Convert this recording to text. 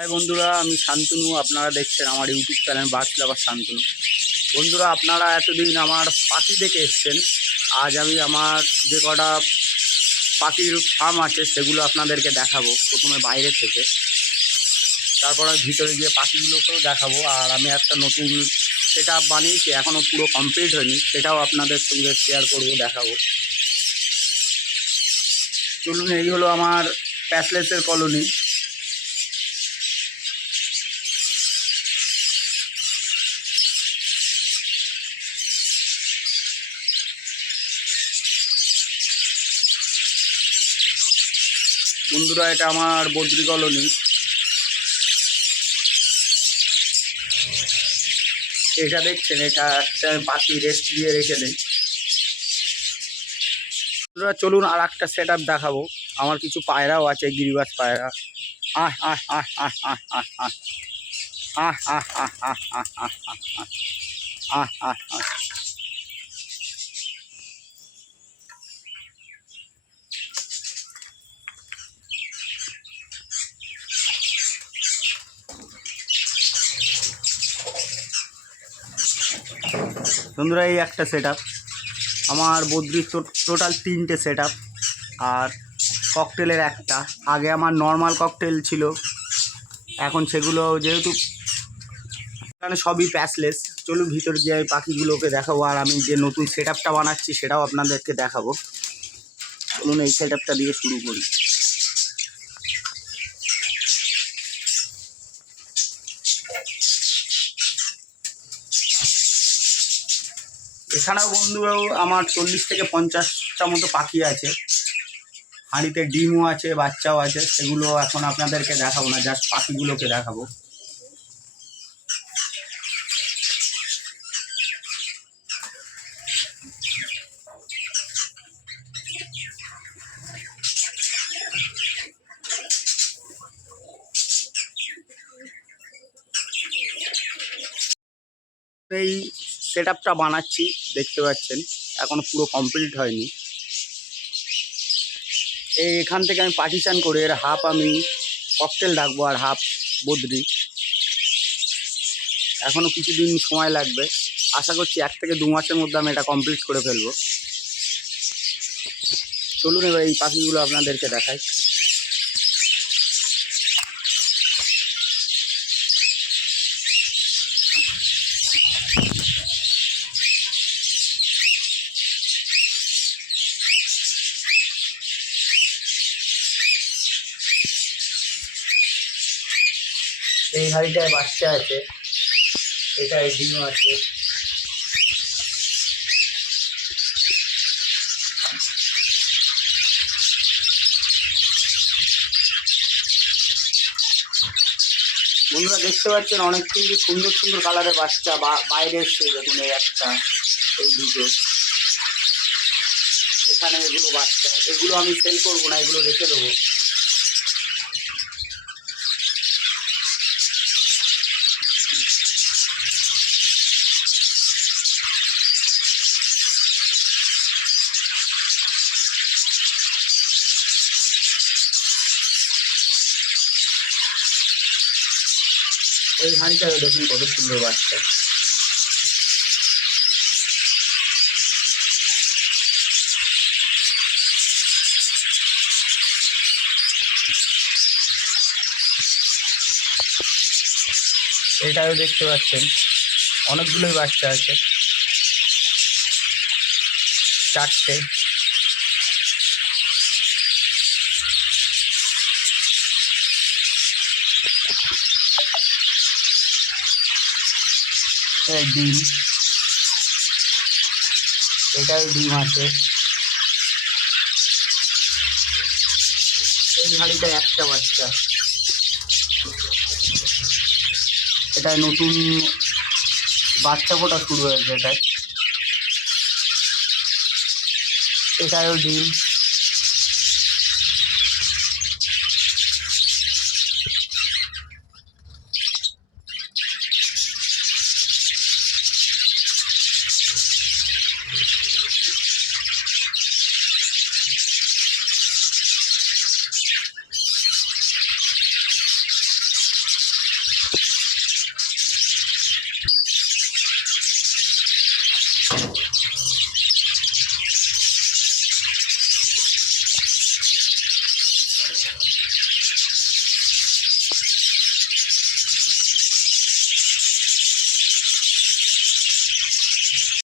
High বন্ধুরা, আমি শান্তনু। আপনারা দেখছেন আমার ইউটিউব চ্যানেল বার্ডস লাভার শান্তনু। বন্ধুরা, আপনারা এতদিন আমার পাখি দেখে এসছেন। আজ আমি আমার যে কটা পাখির ফার্ম আছে সেগুলো আপনাদেরকে দেখাবো, প্রথমে বাইরে থেকে, তারপর ভিতরে গিয়ে পাখিগুলোকেও দেখাবো। আর আমি একটা নতুন সেট আপ বানিয়েছি, এখনও পুরো কমপ্লিট হয়নি, সেটাও আপনাদের সঙ্গে শেয়ার করবো, দেখাবো। চলুন, এই হলো আমার প্যাসলেসের কলোনি। বন্ধুরা, এটা আমার বদ্রি কলোনি। এটা দেখছেন, এটা একটা পাখি রেস্ট দিয়ে রেখে দেয়। বন্ধুরা, চলুন আর একটা সেট আপ দেখাবো। আমার কিছু পায়রাও আছে, গিরিবাজ পায়রা। আহ আহ আহ আহ আহ আহ আহ আহ আহ আহ আহ আহ আহ আহ আহ আহ। বন্ধুরা, এই একটা সেট আপ আমার বদ্রির। টোটাল 3টে সেট আপ, আর ককটেলের একটা। আগে আমার নর্মাল ককটেল ছিল, এখন সেগুলো যেহেতু এখানে সবই প্যাসলেস। চলুন ভিতরে গিয়ে আমি পাখিগুলোকে দেখাবো, আর আমি যে নতুন সেট আপটা বানাচ্ছি সেটাও আপনাদেরকে দেখাবো। চলুন এই সেট আপটা দিয়ে শুরু করি। এখানেও বন্ধুরাও আমার 40 থেকে 50টা মতো পাখি আছে। হাঁড়িতে ডিমও আছে, বাচ্চাও আছে। সেগুলো এখন আপনাদেরকে দেখাবো না, জাস্ট পাখিগুলোকে দেখাবো। এই সেট আপটা বানাচ্ছি, দেখতে পাচ্ছেন, এখনো পুরো কমপ্লিট হয়নি। এখান থেকে আমি পার্টিশন করে এর হাফ আমি ককটেল রাখবো আর হাফ বদ্রি। এখনও কিছুদিন সময় লাগবে, আশা করছি 1 থেকে 2 মাসের মধ্যে আমি এটা কমপ্লিট করে ফেলবো। চলুন এবার এই পাখিগুলো আপনাদেরকে দেখাই। এই হাড়িটায় বাচ্চা আছে, এটায় ডিম আছে। বন্ধুরা, দেখতে পাচ্ছেন অনেক কিন্তু সুন্দর সুন্দর কালারের বাচ্চা বাইরে এসছে। দেখুন, এই একটা, এই দুটো, এখানে এগুলো বাচ্চা। এগুলো আমি সেল করবো না, এগুলো রেখে দেবো। এই হাঁড়িটাও দেখুন কত সুন্দর বাচ্চা। এটাও দেখতে পাচ্ছেন অনেকগুলোই বাচ্চা আছে, 4টে। ডিম, এটাও ডিম আছে। এই হাঁড়িটায় একটা বাচ্চা। এটায় নতুন বাচ্চা ফোটা শুরু হয়েছে। এটাও ডিম।